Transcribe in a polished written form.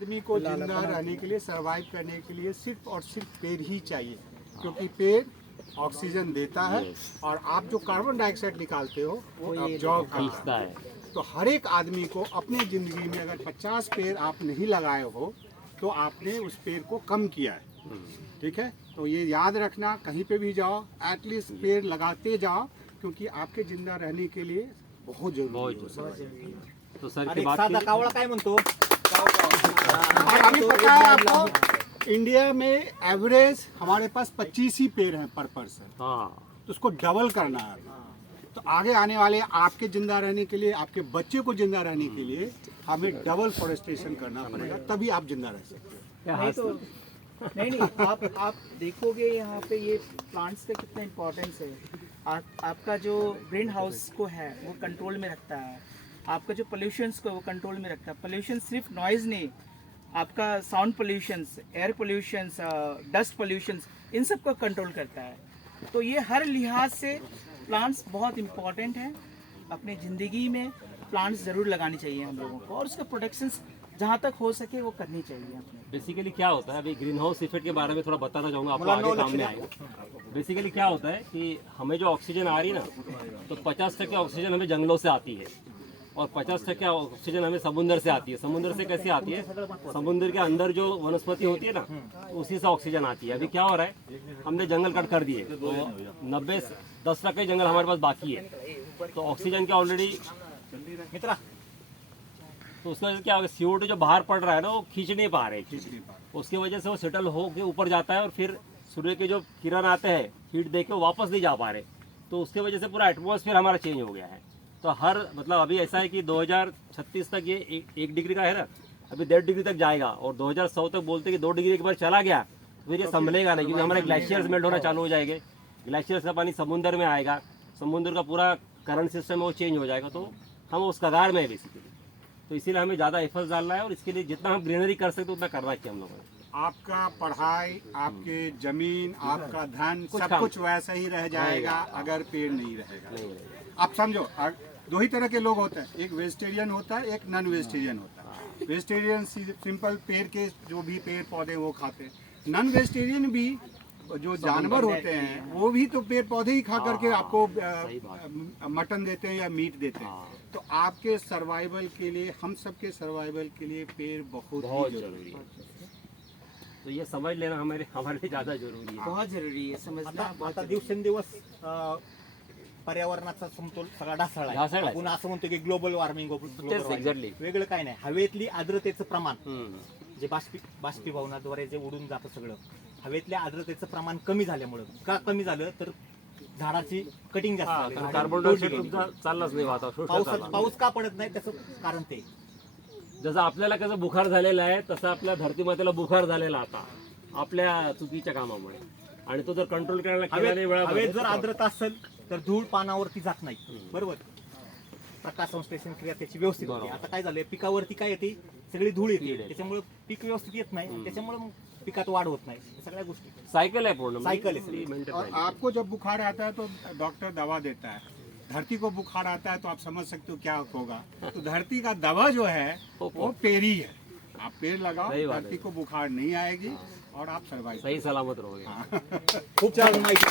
आदमी को जिंदा रहने के लिए, सरवाइव करने के लिए सिर्फ और सिर्फ पेड़ ही चाहिए, क्योंकि पेड़ ऑक्सीजन देता है और आप जो कार्बन डाइऑक्साइड निकालते हो वो अब्जॉर्ब करता है। तो हर एक आदमी को अपने ज़िंदगी में अगर 50 पेड़ आप नहीं लगाए हो तो आपने उस पेड़ को कम किया है। ठीक है, तो ये याद रखना, कहीं पे भी जाओ एटलीस्ट पेड़ लगाते जाओ, क्योंकि आपके जिंदा रहने के लिए बहुत जरूरी है। तो सर की बात साधा कावळा काय म्हणतो? और अभी पता है आपको, इंडिया में एवरेज हमारे पास 25 ही पेड़ हैं पर पर्सन। तो उसको डबल करना है। तो आगे आने वाले आपके जिंदा रहने के लिए, आपके बच्चे को जिंदा रहने के लिए हमें डबल फॉरेस्टेशन करना पड़ेगा, तभी आप जिंदा रह सकते हैं। नहीं तो नहीं आप देखोगे यहाँ पे ये प्लांट्स का कितना इम्पोर्टेंस है। आपका जो ग्रीन हाउस को है वो कंट्रोल में रखता है, आपका जो पोल्यूशंस को वो कंट्रोल में रखता है। पोल्यूशन सिर्फ नॉइज़ नहीं, आपका sound pollutions, air pollutions, dust pollutions, इन सब को कंट्रोल करता है। तो ये हर लिहाज से प्लांट्स बहुत इम्पॉर्टेंट हैं। अपनी ज़िंदगी में प्लांट्स ज़रूर लगानी चाहिए हम लोगों को, और उसका प्रोटेक्शन जहाँ तक हो सके वो करनी चाहिए अपने। बेसिकली क्या होता है, अभी ग्रीन हाउस इफेक्ट के बारे में थोड़ा बताना चाहूँगा, आपको आगे काम में आएगा। बेसिकली क्या होता है कि हमें जो ऑक्सीजन आ रही है ना, तो 50% ऑक्सीजन हमें जंगलों से आती है और 50% ऑक्सीजन हमें समुद्र से आती है। समुद्र से कैसे आती है? समुद्र के अंदर जो वनस्पति होती है ना, उसी से ऑक्सीजन आती है। अभी क्या हो रहा है, हमने जंगल कट कर दिए, तो 10% जंगल हमारे पास बाकी है, तो ऑक्सीजन के ऑलरेडी मित्रा, तो उसकी वजह से क्या होगा, CO2 जो बाहर पड़ रहा है ना, वो खींच नहीं पा रहे। उसकी वजह से वो सेटल हो के ऊपर जाता है और फिर सूर्य के जो किरण आते हैं हीट दे के वो वापस नहीं जा पा रहे, तो उसकी वजह से पूरा एटमॉस्फेयर हमारा चेंज हो गया है। तो हर मतलब अभी ऐसा है कि 2036 तक ये 1 डिग्री का है ना, अभी 1.5 डिग्री तक जाएगा, और 2100 तक बोलते हैं कि 2 डिग्री एक बार चला गया तो फिर ये संभलेगा नहीं, क्योंकि हमारे ग्लेशियर्स मेल्ट होना चालू हो जाएंगे, ग्लेशियर्स का पानी समुद्र में आएगा, समुद्र का पूरा करंट सिस्टम है वो चेंज हो जाएगा, तो हम उस कगार में है बेसिकली। तो इसीलिए हमें ज़्यादा एफर्ट्स डालना है और इसके लिए जितना हम ग्रीनरी कर सकते उतना करना चाहिए हम लोगों ने। आपका पढ़ाई, आपके जमीन, आपका धन, सब कुछ वैसा ही रह जाएगा अगर पेड़ नहीं रहेगा। आप समझो, 2 ही तरह के लोग होते हैं, एक वेजिटेरियन होता है, एक नॉन वेजिटेरियन होता है। वेजिटेरियन सिंपल पेड़ के जो भी पेड़ पौधे वो खाते हैं। नॉन वेजिटेरियन भी जो जानवर होते हैं वो भी तो पेड़ पौधे ही खा करके आपको मटन देते हैं या मीट देते हैं। तो आपके सर्वाइवल के लिए, हम सबके सर्वाइवल के लिए पेड़ बहुत जरूरी है। तो ये समझ लेना हमारे लिए ज़्यादा जरूरी है, बहुत जरूरी है समझना। आता दिवसेंदिवस पर्यावरणाचा समतोल सगळा ढासळला आहे। आपण असं म्हणतो की ग्लोबल वॉर्मिंग, एक्झॅक्टली वेगळं काय नाही। हवेतली आर्द्रतेचं प्रमाण जे बाष्पीभवनाद्वारे जे उडून जातं सगळं, हवेतल्या आर्द्रतेचं प्रमाण कमी झाल्यामुळं, का कमी झालं तर झाडाची कटिंग जास्त झाली, कार्बन डायऑक्साईड चाललाच नाही वातावरण, पाऊस का पडत नाही त्याचं कारण ते, जसं आपल्याला कसं बुखार झालेला आहे तसं आपल्या धरती मातेला बुखार झालेला आता आपल्या चुकीच्या कामामुळे, आणि तो जर कंट्रोल करायला हवेत जर आर्द्रता असेल तर धूळ पानावरती जात नाही, बरोबर, प्रकाश संश्लेषण क्रिया त्याची व्यवस्थित होते। आता काय झालंय, पिकावरती काय येते, सगळी धूळ येते, त्याच्यामुळे पीक व्यवस्थित येत नाही, त्याच्यामुळे पिकात वाढ होत नाही, सगळ्या गोष्टी साइकिल है पूर्ण, साइकिल है। और आपको जब बुखार आता है तो डॉक्टर दवा देता है, धरती को बुखार आता है तो आप समझ सकते हो क्या होगा। तो धरती का दवा जो है वो पेड़ ही है। आप पेड़ लगाओ, धरती को बुखार नहीं आएगी और आप सर्वाइव सही सलामत रहोगे। खूप छान माहिती